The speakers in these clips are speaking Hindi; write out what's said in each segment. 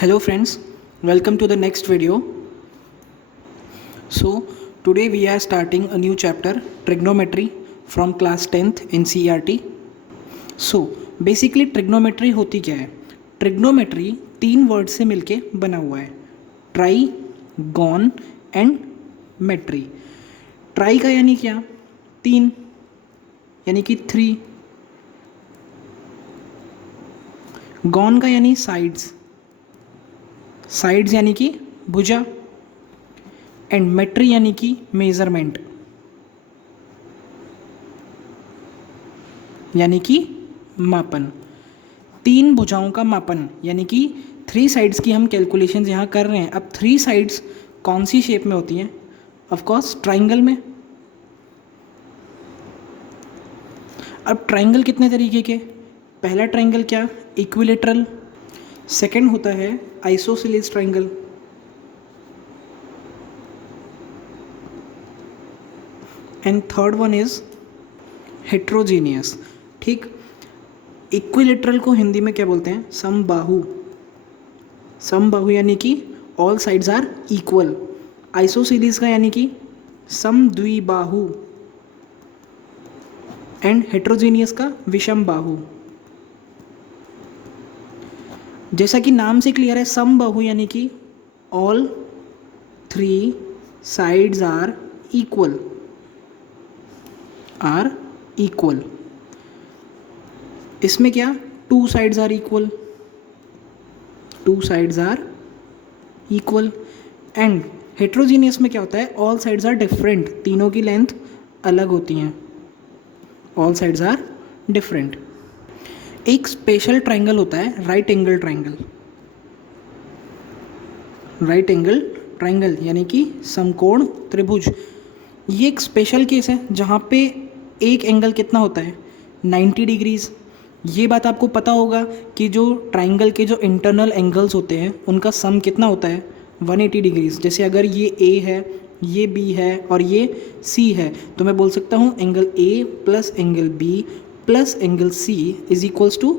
Hello friends, welcome to the next video. So today we are starting a new chapter, trigonometry from class 10th in CERT. So basically trigonometry होती क्या है? Trigonometry तीन वर्ड से मिलके बना हुआ है, ट्राई, गॉन एंड मेट्री. ट्राई का यानी क्या? तीन, यानी कि थ्री. गॉन का यानी साइड्स, साइड्स यानी कि भुजा. एंड मेट्री यानी कि मेजरमेंट, यानी कि मापन. तीन भुजाओं का मापन, यानी कि थ्री साइड्स की हम कैलकुलेशंस यहाँ कर रहे हैं. अब थ्री साइड्स कौन सी शेप में होती हैं? ऑफ कोर्स ट्राइंगल में. अब ट्राइंगल कितने तरीके के? पहला ट्राइंगल क्या? इक्विलेटरल. सेकंड होता है isosceles triangle. And third one is heterogeneous. ठीक. इक्विलेटरल को हिंदी में क्या बोलते हैं? समबाहु. समबाहु यानी कि all sides are equal. Isosceles का यानी कि समद्विबाहु. एंड हेट्रोजीनियस का विषम बाहु. जैसा कि नाम से क्लियर है, समबाहु यानी कि all three sides are equal. इसमें क्या? Two sides are equal. Two sides are equal. And heterogeneous में क्या होता है? All sides are different. तीनों की लेंथ अलग होती हैं. All sides are different. एक स्पेशल ट्राइंगल होता है right angle triangle. Right angle triangle यानी कि समकोण त्रिभुज. ये एक स्पेशल केस है जहाँ पे एक एंगल कितना होता है? 90 डिग्रीज़. ये बात आपको पता होगा कि जो ट्राइंगल के जो इंटरनल एंगल्स होते हैं उनका सम कितना होता है? 180 डिग्रीज़. जैसे अगर ये A है, ये B है और ये C है, तो मैं बोल सकता हूँ angle A plus angle B plus angle C is equals to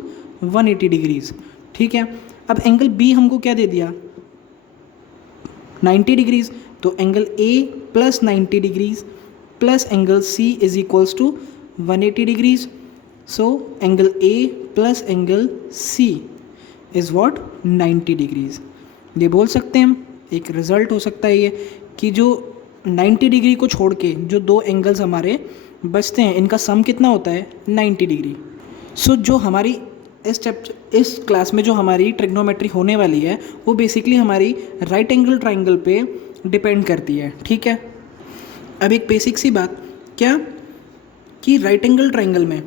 180 degrees. ठीक है. अब एंगल B हमको क्या दे दिया? 90 डिग्रीज़. तो angle A plus 90 degrees plus angle C is equals to 180 degrees. So angle A plus angle C is what? 90 degrees. ये बोल सकते हैं हम, एक रिज़ल्ट हो सकता है ये कि जो 90 डिग्री को छोड़ के जो दो एंगल्स हमारे बचते हैं इनका सम कितना होता है? 90 डिग्री. सो जो हमारी इस क्लास में जो हमारी ट्रिग्नोमेट्री होने वाली है वो बेसिकली हमारी राइट एंगल ट्राइंगल पे डिपेंड करती है. ठीक है. अब एक बेसिक सी बात क्या कि राइट एंगल ट्राइंगल में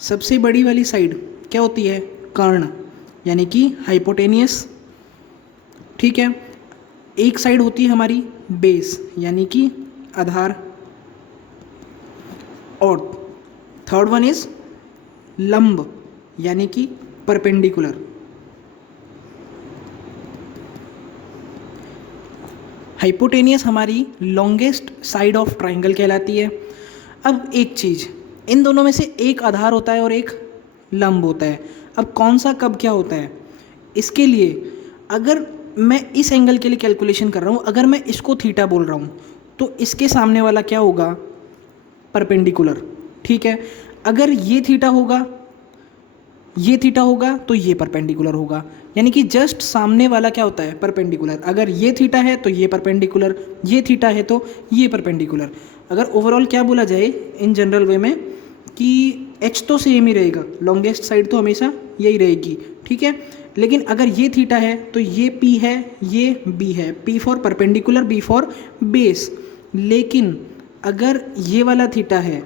सबसे बड़ी वाली साइड क्या होती है? कर्ण, यानी कि हाइपोटेनियस. ठीक है. एक साइड होती है हमारी बेस, यानी कि आधार. और थर्ड वन इज लंब, यानी कि परपेंडिकुलर. हाइपोटेनियस हमारी लॉन्गेस्ट साइड ऑफ ट्राइंगल कहलाती है. अब एक चीज़, इन दोनों में से एक आधार होता है और एक लंब होता है. अब कौन सा कब क्या होता है? इसके लिए अगर मैं इस एंगल के लिए कैलकुलेशन कर रहा हूँ, अगर मैं इसको थीटा बोल रहा हूँ तो इसके सामने वाला क्या होगा? परपेंडिकुलर. ठीक है. अगर ये थीटा होगा, ये थीटा होगा तो ये परपेंडिकुलर होगा. यानी कि जस्ट सामने वाला क्या होता है? परपेंडिकुलर. अगर ये थीटा है तो ये परपेंडिकुलर, ये थीटा है तो ये परपेंडिकुलर. अगर ओवरऑल क्या बोला जाए इन जनरल वे में कि एच तो सेम ही रहेगा, लॉन्गेस्ट साइड तो हमेशा यही रहेगी. ठीक है. लेकिन अगर ये थीटा है तो ये P है, ये B है. P for perpendicular, B for base. लेकिन अगर ये वाला थीटा है,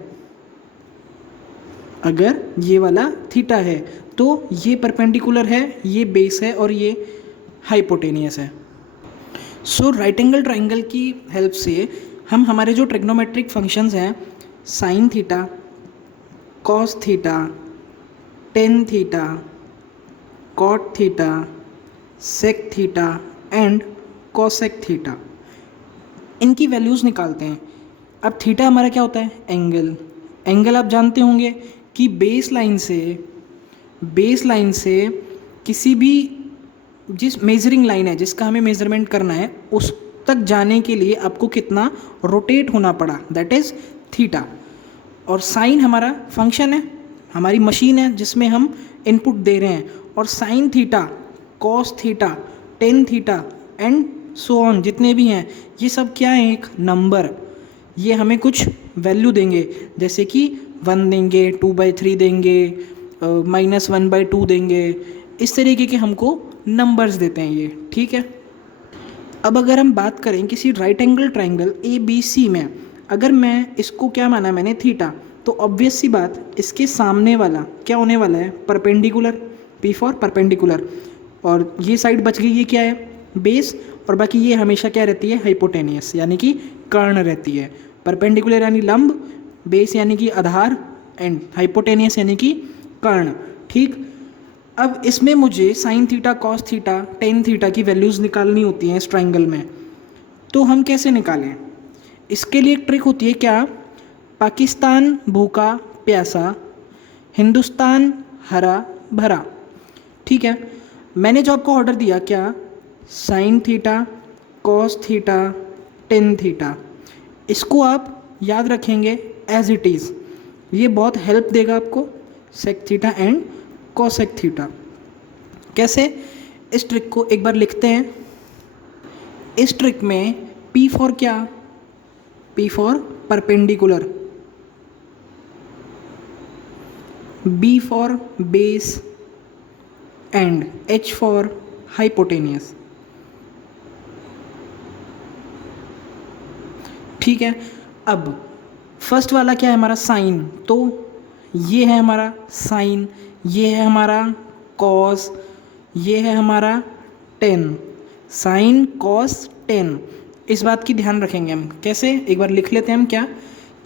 अगर ये वाला थीटा है तो ये परपेंडिकुलर है, ये बेस है और ये हाइपोटेनियस है. सो राइट एंगल ट्राइंगल की हेल्प से हम हमारे जो ट्रिग्नोमेट्रिक फंक्शंस हैं, sine theta, cos theta, tan theta, cot theta, sec theta and cosec theta, इनकी वैल्यूज़ निकालते हैं. अब थीटा हमारा क्या होता है? एंगल. एंगल आप जानते होंगे कि बेस लाइन से किसी भी जिस मेजरिंग लाइन है जिसका हमें मेजरमेंट करना है उस तक जाने के लिए आपको कितना रोटेट होना पड़ा, दैट इज़ थीटा। और साइन हमारा फंक्शन है, हमारी मशीन है जिसमें हम इनपुट दे रहे हैं, और sign theta, cos theta, tan theta and so on जितने भी हैं ये सब क्या है, एक नंबर। ये हमें कुछ वैल्यू देंगे, जैसे कि 1 देंगे, 2/3 देंगे, -1/2 देंगे, इस तरीके के हमको नंबर्स देते हैं ये, ठीक है। अब अगर हम बात करें किसी राइट एंगल ट्राइंगल ABC में, अगर मैं इसको क्या माना मैंने थीटा, तो ऑब्वियस सी बात इसके सामने वाला क्या होने वाला है, परपेंडिकुलर, P फॉर परपेंडिकुलर। और ये साइड बच गई, ये क्या है, बेस, और बाकी ये हमेशा क्या रहती है, हाइपोटेनियस यानी कि कर्ण रहती है। परपेंडिकुलर यानी लंब, बेस यानी कि आधार, एंड हाइपोटेनियस यानी कि कर्ण, ठीक। अब इसमें मुझे sign theta, cos theta, tan theta की वैल्यूज़ निकालनी होती हैं इस ट्राइंगल में। तो हम कैसे निकालें, इसके लिए एक ट्रिक होती है, क्या, पाकिस्तान भूखा प्यासा, हिंदुस्तान हरा भरा, ठीक है। मैंने जो आपको ऑर्डर दिया, क्या, sign theta, cos theta, tan theta, इसको आप याद रखेंगे एज इट इज़, ये बहुत हेल्प देगा आपको, sec theta and cosec theta. कैसे, इस ट्रिक को एक बार लिखते हैं। इस ट्रिक में P फॉर क्या, P for perpendicular, B for base and H for hypotenuse, ठीक है। अब फर्स्ट वाला क्या है हमारा, साइन, तो ये है हमारा साइन, ये है हमारा कॉस, ये है हमारा टेन, साइन कॉस टेन। इस बात की ध्यान रखेंगे हम, कैसे, एक बार लिख लेते हैं हम, क्या,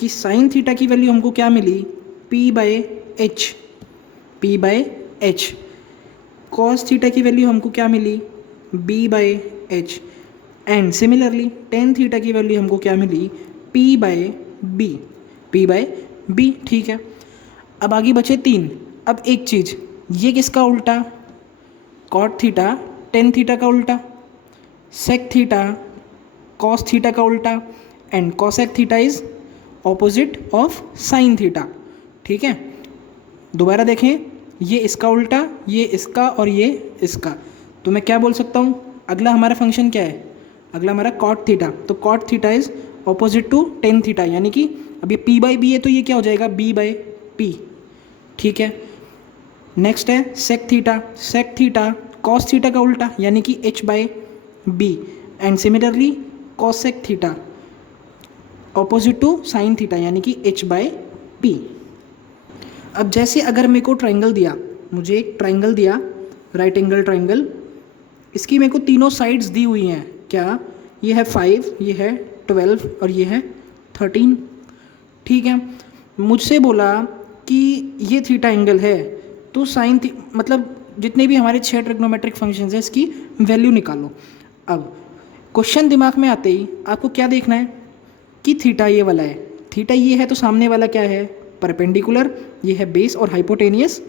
कि साइन थीटा की वैल्यू हमको क्या मिली, P/H, P/H। कॉस थीटा की वैल्यू हमको क्या मिली, B/H, and similarly tan theta की वैल्यू हमको क्या मिली, P/B, P/B, ठीक है। अब आगे बचे 3। अब एक चीज़, ये किसका उल्टा, कॉट थीटा टेन थीटा का उल्टा, सेक थीटा कॉस थीटा का उल्टा, and cosec theta is opposite of sine theta, ठीक है। दोबारा देखें, ये इसका उल्टा, ये इसका, और ये इसका, तो मैं क्या बोल सकता हूँ, अगला हमारा फंक्शन क्या है, अगला हमारा कॉट थीटा, तो cot theta is opposite to tan theta, यानी कि अब ये P/B है तो ये क्या हो जाएगा, B/P, ठीक है। नेक्स्ट है sec theta, sec theta cos theta का उल्टा यानी कि H/B, and similarly cosec theta opposite to sine theta यानी कि H/P। अब जैसे अगर मेरे को ट्राइंगल दिया, मुझे एक ट्राइंगल दिया, राइट एंगल ट्राइंगल, इसकी मेरे को तीनों साइड्स दी हुई हैं, क्या, ये है 5, ये है 12 और ये है 13, ठीक है। मुझसे बोला कि ये थीटा एंगल है, तो साइन मतलब जितने भी हमारे 6 ट्रिग्नोमेट्रिक फंक्शंस हैं इसकी वैल्यू निकालो। अब क्वेश्चन दिमाग में आते ही आपको क्या देखना है कि थीटा ये वाला है, थीटा ये है तो सामने वाला क्या है, परपेंडिकुलर, ये है बेस, और हाइपोटेनियस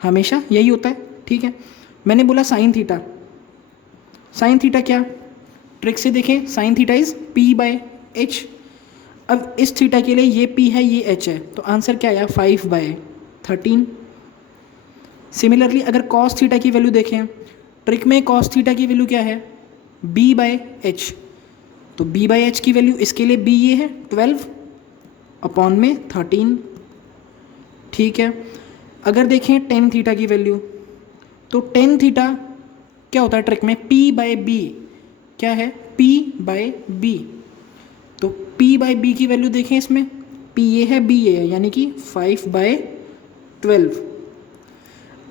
हमेशा यही होता है, ठीक है। मैंने बोला साइन थीटा, साइन थीटा क्या, ट्रिक से देखें, साइन थीटा इज P/H। अब इस थीटा के लिए ये P है, ये H है, तो आंसर क्या आया, 5/13। सिमिलरली अगर कॉस थीटा की वैल्यू देखें, ट्रिक में कॉस थीटा की वैल्यू क्या है, B/H, तो B/H की वैल्यू इसके लिए B ये है 12/13, ठीक है। अगर देखें टेन थीटा की वैल्यू, तो टेन थीटा क्या होता है ट्रिक में, P/B, क्या है, P/B, तो P/B की वैल्यू देखें इसमें, P ये है, B ये है, यानी कि 5/12।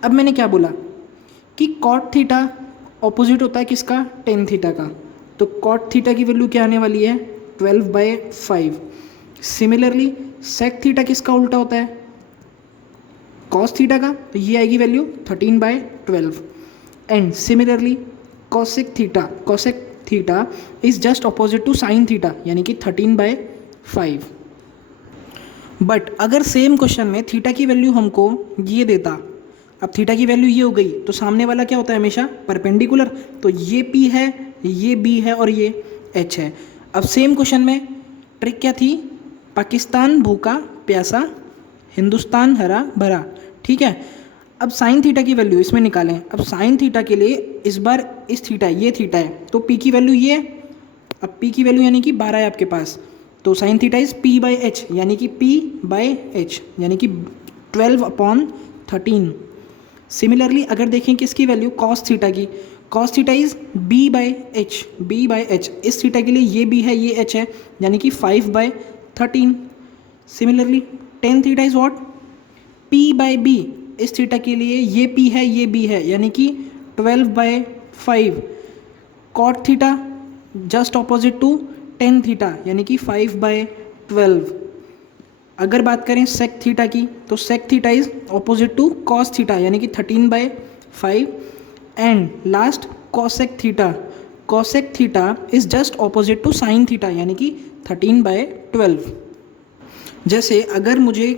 अब मैंने क्या बोला कि कॉट थीटा ऑपोजिट होता है किसका, टेन थीटा का, तो कॉट थीटा की वैल्यू क्या आने वाली है, 12/5। सिमिलरली सेक थीटा किसका उल्टा होता है, कॉस थीटा का, तो ये आएगी value 13/12। And similarly cosec theta is just opposite to sine theta यानी कि 13/5। बट अगर सेम क्वेश्चन में थीटा की वैल्यू हमको ये देता, अब थीटा की वैल्यू ये हो गई तो सामने वाला क्या होता है हमेशा परपेंडिकुलर, तो ये P है, ये B है और ये H है। अब सेम क्वेश्चन में ट्रिक क्या थी, पाकिस्तान भूखा प्यासा, हिंदुस्तान हरा भरा, ठीक है। अब साइन थीटा की वैल्यू इसमें निकालें। अब साइन थीटा के लिए इस बार इस थीटा ये थीटा है तो P की वैल्यू ये है, अब P की वैल्यू यानी कि 12 है आपके पास, तो साइन थीटा इज P/H यानी कि P/H यानी कि 12/13। सिमिलरली अगर देखें किसकी वैल्यू कॉस थीटा की, कॉस थीटा इज B/H इस थीटा के लिए ये B है ये H है यानी कि 5/13। Similarly tan theta is what P/B इस थीटा के लिए ये P है ये B है यानी कि 12/5। Cot theta just opposite to tan theta यानी कि 5/12। अगर बात करें सेक थीटा की तो sec theta is opposite to cos theta यानी कि 13/5। And last cosec theta, cosec theta is just opposite to sine theta यानी कि 13/12। जैसे अगर मुझे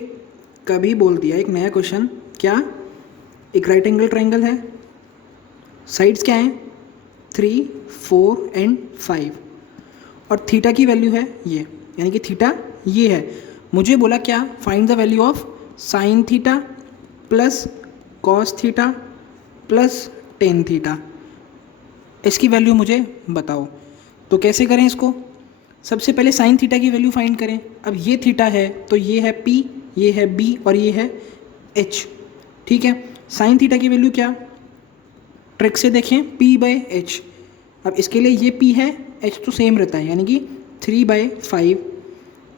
कभी बोल दिया एक नया क्वेश्चन, क्या एक राइट एंगल ट्राइंगल है, साइड्स क्या हैं 3, 4 एंड 5 और थीटा की वैल्यू है ये यानी कि थीटा ये है। मुझे बोला क्या find the value of sine theta plus cos theta plus tan theta, इसकी वैल्यू मुझे बताओ। तो कैसे करें इसको, सबसे पहले साइन थीटा की वैल्यू फाइंड करें। अब ये थीटा है तो ये है P, ये है B और ये है H, ठीक है। साइन थीटा की वैल्यू क्या, ट्रिक से देखें P/H। अब इसके लिए ये P है, H तो सेम रहता है यानी कि 3/5।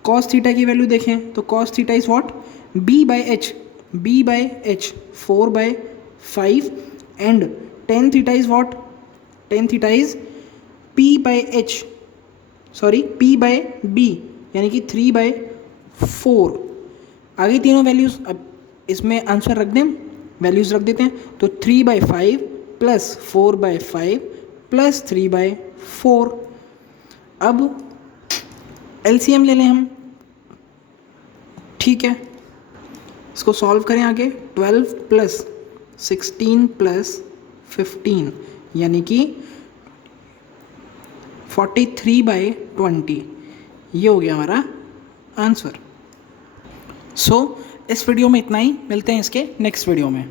कॉस थीटा की वैल्यू देखें तो cos theta is what B/H 4/5 and tan theta is what, tan theta is P/B यानी कि 3/4। आगे तीनों वैल्यूज़, अब इसमें आंसर रख दें, वैल्यूज़ रख देते हैं तो 3/5 प्लस 4/5 प्लस 3/4। अब LCM ले लें हम, ठीक है। इसको सॉल्व करें आगे, 12 प्लस 16 प्लस 15 यानी कि 43/20, ये हो गया हमारा आंसर। सो इस वीडियो में इतना ही, मिलते हैं इसके नेक्स्ट वीडियो में।